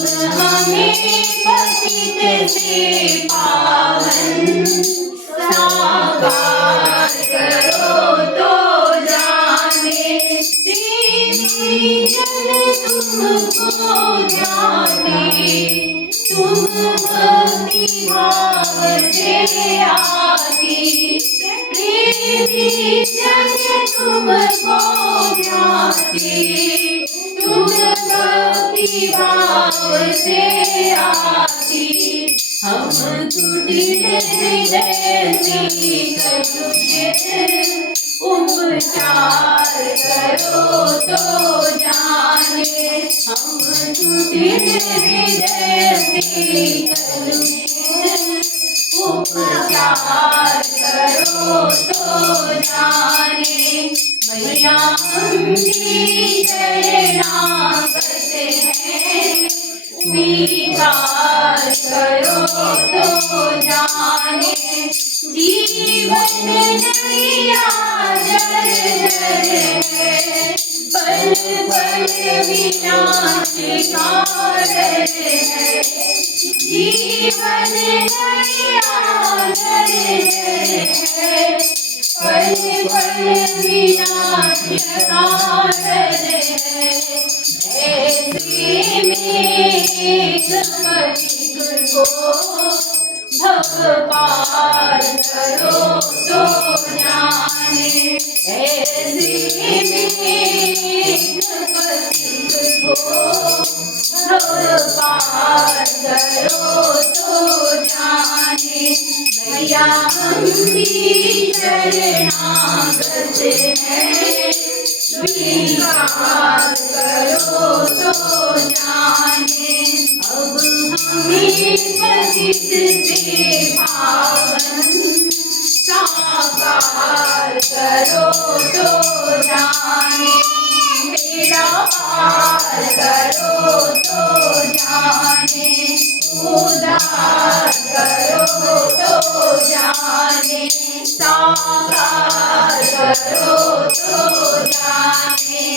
हमें पतित से पावन साकार करो तो जाने जन तुमको जाने तुम भक्ति भाव से आती प्रेमी जन तुमको जाने तुम भक्ति भाव से आती हम कुटिल हृदय से कलुषित उपचार करो तो जाने हम कुटिल हृदय से कलुषित उपचार करो तो जाने मैया हमकी शरणागत हैं स्वीकार करो तो जाने जीवन नैया जर जर है पल पल विनाशकार है जीवन नैया जर जर है पल पल विनाशकार है ऐसे में पथिक को भव पार करो तो जाने ऐसे में पथिक को भव पार करो तो जाने मैया हमकी शरणागत है स्वीकार करो तो जाने अब हमें पतित से पावन साकार करो तो जाने बेड़ा पार करो तो जाने उद्धार करो तो जाने साकार करो तो जाने